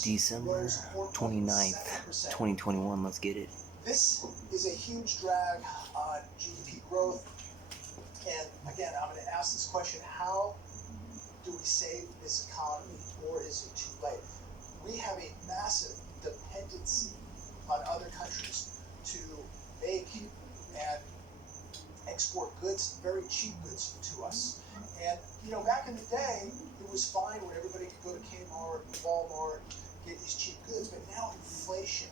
December 29th, 2021. Let's get it. This is a huge drag on GDP growth. And again, I'm going to ask this question: how do we save this economy, or is it too late? We have a massive dependency on other countries to make and export goods, very cheap goods to us. And back in the day, it was fine when everybody could go to Kmart, Walmart, get these cheap goods. But now inflation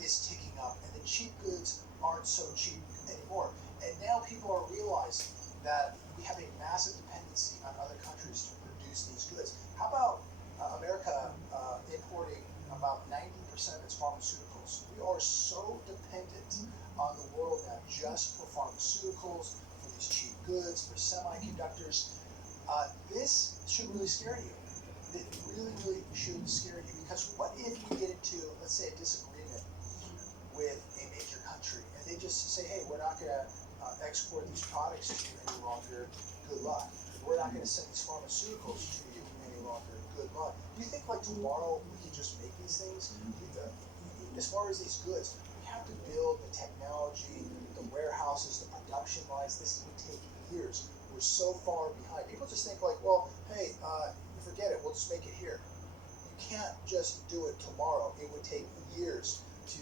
is ticking up, and the cheap goods aren't so cheap anymore. And now people are realizing that we have a massive dependency on other countries to produce these goods. How about America importing about 90% of its pharmaceuticals? We are so dependent on the world now just for pharmaceuticals, for these cheap goods, for semiconductors. This should really scare you. It really, really should scare you, because what if we get into, let's say, a disagreement with a major country, and they just say, hey, we're not going to export these products to you any longer, good luck. We're not going to send these pharmaceuticals to you any longer, good luck. Do you think like tomorrow we can just make these things? As far as these goods, we have to build the technology, the warehouses, the production lines. This would take years. We're so far behind. People just think like, well, hey, forget it, we'll just make it here. You can't just do it tomorrow. It would take years to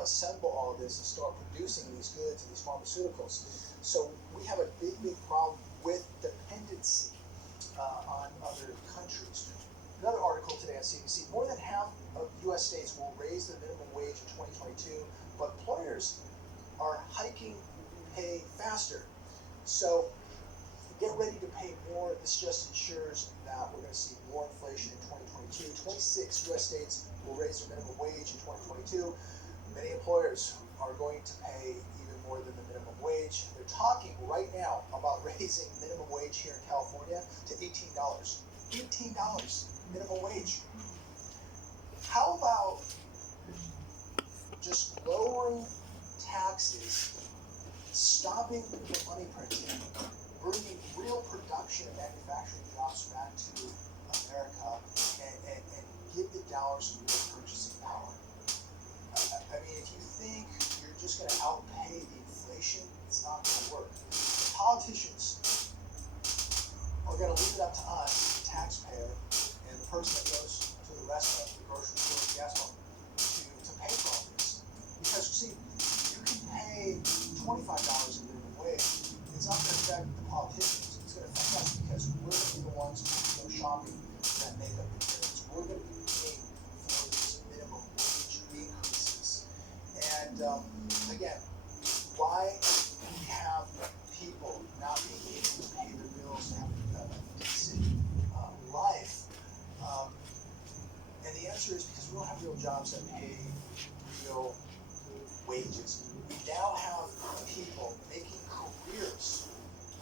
assemble all of this and start producing these goods and these pharmaceuticals. So we have a big, big problem with dependency on other countries. Another article today on CNBC: more than half of U.S. states will raise the minimum wage in 2022, but employers are hiking pay faster. So get ready to pay more. This just ensures that we're going to see more inflation in 2022. 26 U.S. states will raise their minimum wage in 2022. Many employers are going to pay even more than the minimum wage. They're talking right now about raising minimum wage here in California to $18. $18 minimum wage. How about just lowering taxes, stopping the money printing, bringing real production and manufacturing jobs back to America, and give the dollars real purchasing power? I mean, if you think you're just going to outpay the inflation, it's not going to work. The politicians are going to leave it up to us, the taxpayer, and the person that goes to the restaurant, the grocery store, the gas pump, to pay for all this. Because you see, you can pay $25 in minimum wage. It's not going to affect the politicians. It's going to affect us, because we're going to be the ones who go shopping that make up the difference. We're going to be paying for these minimum wage increases. And again, why do we have people not being able to pay their bills, to have a decent life? And the answer is because we don't have real jobs that pay real wages. We now have people making careers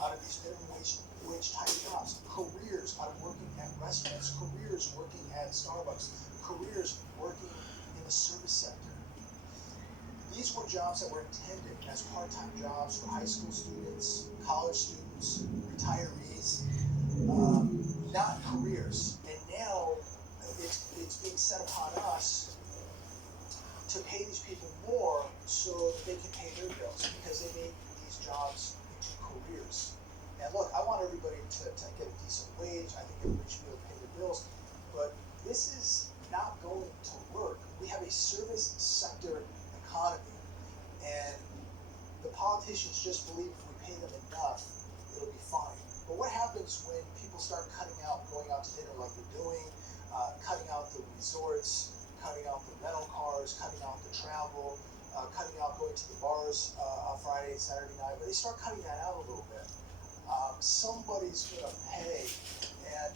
out of these minimum wage type jobs, careers out of working at restaurants, careers working at Starbucks, careers working in the service sector. These were jobs that were intended as part-time jobs for high school students, college students, retirees, not careers. And now it's being set upon us to pay these people more so that they can pay their bills, because they made these jobs into careers. And look, I want everybody to get a decent wage. I think everybody should be able to pay their bills. But this is not going to work. We have a service sector economy, and the politicians just believe if we pay them enough, it'll be fine. But what happens when people start cutting out going out to dinner like they're doing, cutting out the resorts, cutting out the rental cars, cutting out the travel, cutting out going to the bars on Friday and Saturday night? But they start cutting that out a little bit. Somebody's going to pay, and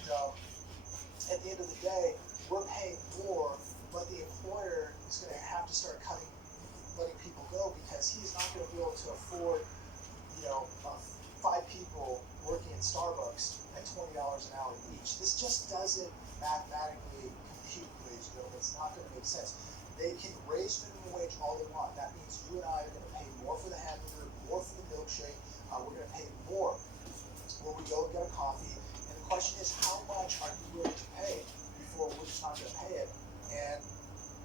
at the end of the day, we're paying more, but the employer is going to have to start letting people go, because he's not going to be able to afford, 5 people working at Starbucks at $20 an hour each. This just doesn't mathematically compute, ladies and gentlemen. It's not going to make sense. They can raise minimum wage all they want. That means you and I are going to pay more for the hamburger, more for the milkshake. We're going to pay more when we go and get a coffee. And the question is, how much are you willing to pay before we're just not going to pay it? and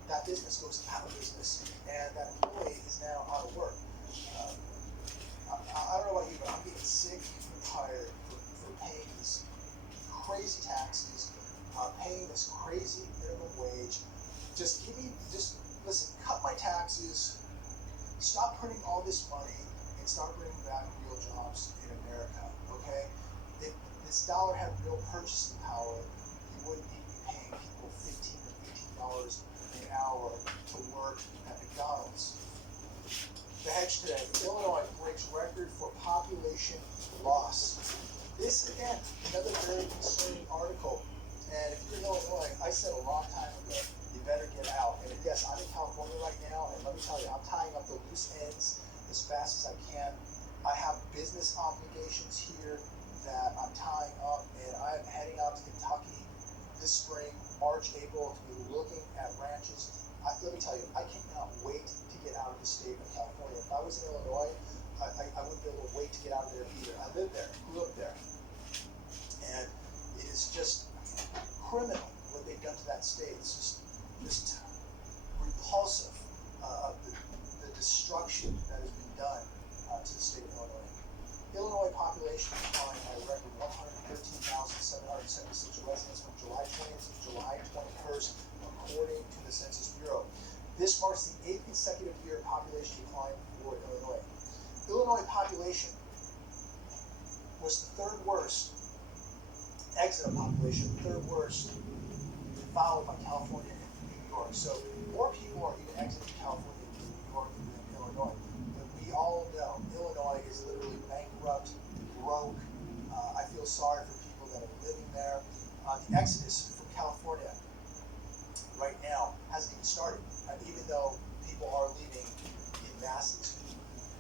that business goes out of business, and that employee is now out of work. Uh, I don't know about you, but I'm getting sick and tired for paying these crazy taxes, paying this crazy minimum wage. Just listen, cut my taxes, stop printing all this money, and start bringing back real jobs in America, okay? If this dollar had real purchasing power, you wouldn't need to be paying people $15 or $18 an hour to work at McDonald's. The hedge today, Illinois breaks record for population loss. This, again, another very concerning article. And if you're in Illinois, I said a long time ago, you better get out. And yes, I'm in California right now, and let me tell you, I'm tying up the loose ends as fast as I can. I have business obligations here that I'm tying up, and I'm heading out to Kentucky this spring, March, April, to be looking at ranches. Let me tell you, I cannot wait to get out of the state of California. If I was in Illinois, I wouldn't be able to wait to get out of there either. I live there, grew up there, and it is just criminal what they've done to that state. It's just repulsive, the destruction that has been done to the state of Illinois. Illinois population declined by a record 113,776 residents from July 20th to July 21st, according to the Census Bureau. This marks the 8th consecutive year of population decline for Illinois. Illinois population was the third worst, exit of population, the third worst, followed by California and New York. So more people are even exiting California than New York than Illinois. But we all know Illinois is literally bankrupt, broke. I feel sorry for people that are living there. The exodus from California right now hasn't even started, even though people are leaving in masses.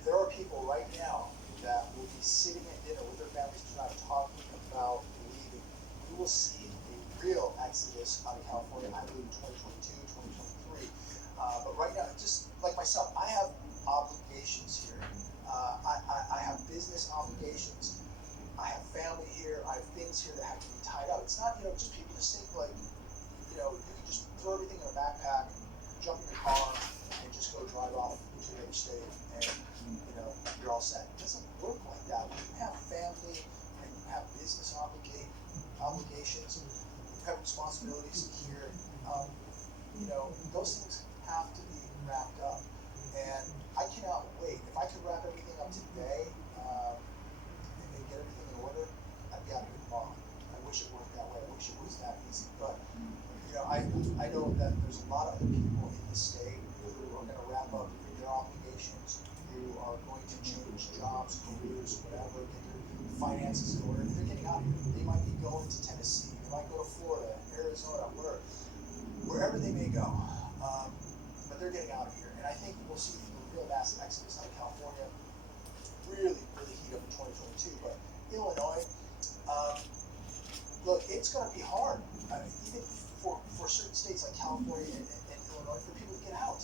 There are people right now that will be sitting at dinner with their families tonight talking about leaving. We will see a real exodus out of California, I believe, in 2022, 2023. But right now, just like myself, I have obligations here. I have business obligations. I have family here. I have things here that have to be tied up. It's not, just people just think like, you can just throw everything in a backpack, jump in your car, and just go drive off to another state, and you're all set. It doesn't work like that. When you have family and you have business obligations, you have responsibilities here. Those things have to be wrapped up, and I cannot wait. If I could wrap everything up today and get everything in order, I'd be out of here tomorrow. I wish it worked that way. I wish it was that easy, but I know that there's a lot of other people in the state who are going to wrap up their obligations, who are going to change jobs, careers, whatever, get their finances in order. They're getting out of here. They might be going to Tennessee. They might go to Florida, Arizona, wherever they may go. But they're getting out of here. And I think we'll see the real massive exodus out of California really, really heat up in 2022. But Illinois, look, it's going to be hard. Even for certain states like California and Illinois, for people to get out,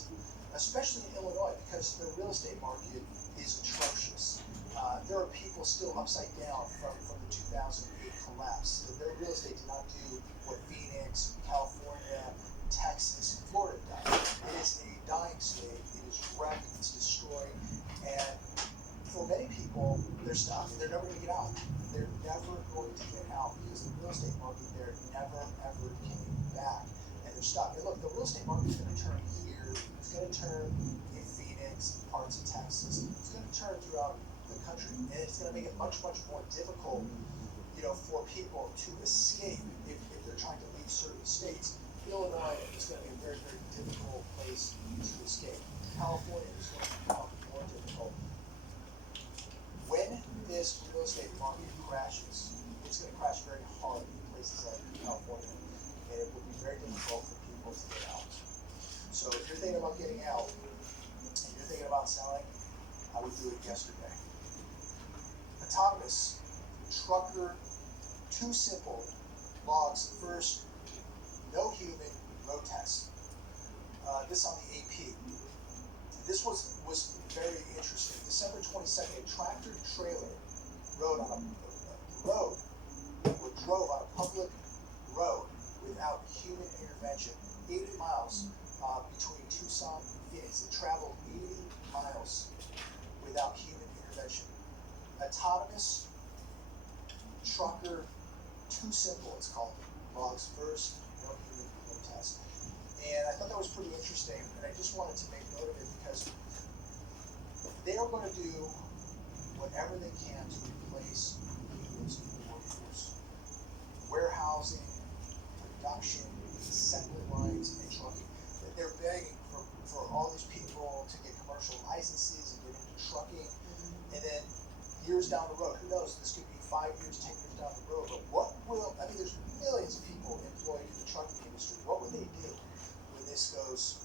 especially in Illinois, because the real estate market is atrocious. There are people still upside down from the 2008 collapse. Their real estate did not do what Phoenix, California, Texas, and Florida done. It is a dying state. It is wrecked. It's destroyed. And for many people, they're stuck. They're never going to get out. They're never going to get out because the real estate market there never, ever came back. And they're stuck. And look, the real estate market is going to turn here. It's going to turn in Phoenix, parts of Texas. It's going to turn throughout the country. And it's going to make it much, much more difficult, for people to escape if they're trying to leave certain states. Illinois is going to be a very, very difficult place to escape. California is going to become more difficult. When this real estate market crashes, it's going to crash very hard in places like California, and it will be very difficult for people to get out. So if you're thinking about getting out, and you're thinking about selling, I would do it yesterday. Autonomous trucker, too simple, logs first, no human road test. This on the AP. This was very interesting. December 22nd, a tractor trailer drove on a public road without human intervention. 80 miles between Tucson and Phoenix. They traveled 80 miles without human intervention. Autonomous trucker, too simple it's called. Logs first, no human, no test. And I thought that was pretty interesting, and I just wanted to make note of it because they are going to do whatever they can to replace humans in the workforce. Warehousing, production, assembly lines, and trucking. They're begging for all these people to get commercial licenses and get into trucking. And then years down the road, who knows, this could be 5 years, 10 years down the road, but there's millions of people employed in the trucking industry. What would they do when this goes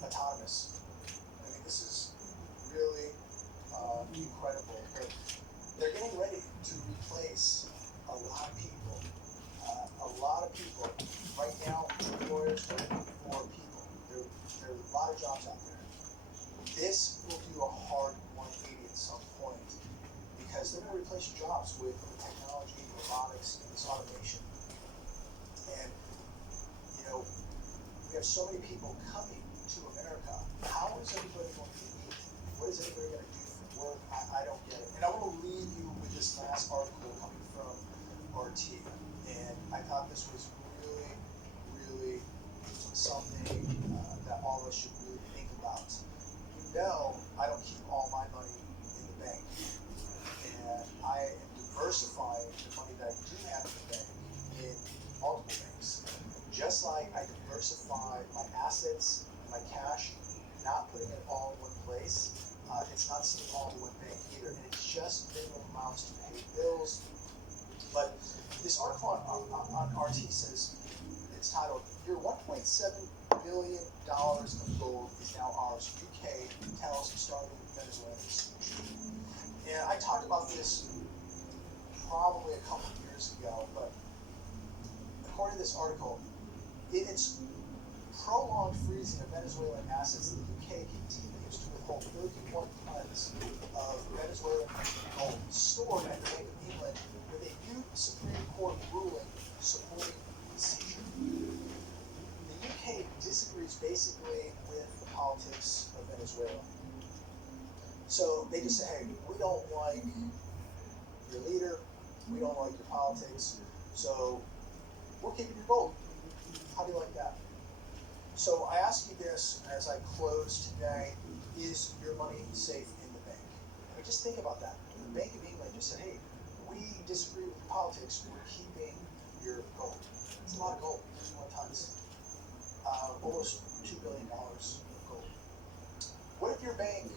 autonomous? I mean, this is really incredible. They're getting ready to replace a lot of people. Right now, employers are looking for people. There are a lot of jobs out there. This will do a hard 180 at some point because they're going to replace your jobs with technology, robotics, and this automation. And, you know, we have so many people coming to America. How is everybody going to eat? What is everybody going to do for work? I don't get it. And I want to leave you with this last article coming from RT. And I thought this was really, really something that all of us should really think about. You know, I don't keep all my money in the bank. And I am diversifying the money that I do have in the bank in multiple banks. Just like I diversify my assets, my cash, not putting it all in one place. It's not sitting all in one bank either. And it's just minimum amounts to pay bills. But this article on RT says, it's titled, "Your $1.7 billion of gold is now ours. UK tells starving Venezuelans." And I talked about this probably a couple of years ago, but according to this article, in its prolonged freezing of Venezuelan assets, the UK continues to withhold 31 tons of Venezuelan gold stored at the Bank of England with a new Supreme Court ruling supporting the seizure. The UK disagrees basically with the politics of Venezuela. So they just say, hey, we don't like your leader, we don't like your politics, so we're keeping your gold. How do you like that? So I ask you this as I close today, is your money safe in the bank? I mean, just think about that. The Bank of England just said, hey, we disagree with politics, we're keeping your gold. It's a lot of gold, 31 tons. Almost $2 billion of gold. What if your bank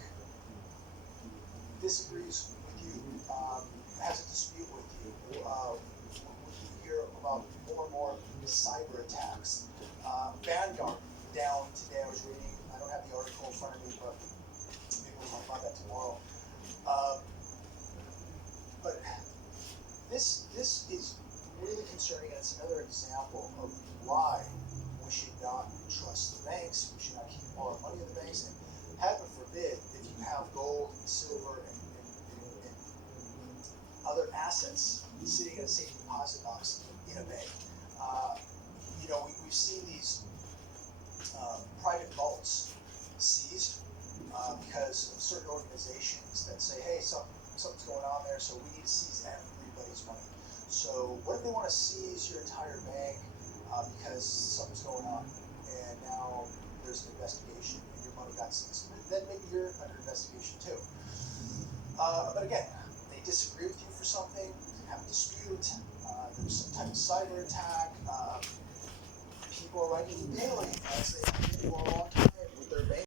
disagrees with you, has a dispute with you? We hear about more and more cyber attacks. Vanguard down today, I was reading, I don't have the article in front of me, but maybe we'll talk about that tomorrow. But this is really concerning, and it's another example of why we should not trust the banks. We should not keep all our money in the banks. And heaven forbid, if you have gold and silver and other assets sitting in a safe deposit box in a bank. You know, we've seen these private vaults seized because of certain organizations that say, hey, something's going on there, so we need to seize everybody's money. So what if they want to seize your entire bank because something's going on, and now there's an investigation and your money got seized? Then maybe you're under investigation too. But again, they disagree with you for something, have a dispute, there's some type of cyber attack, people are writing you daily as they did for a long time.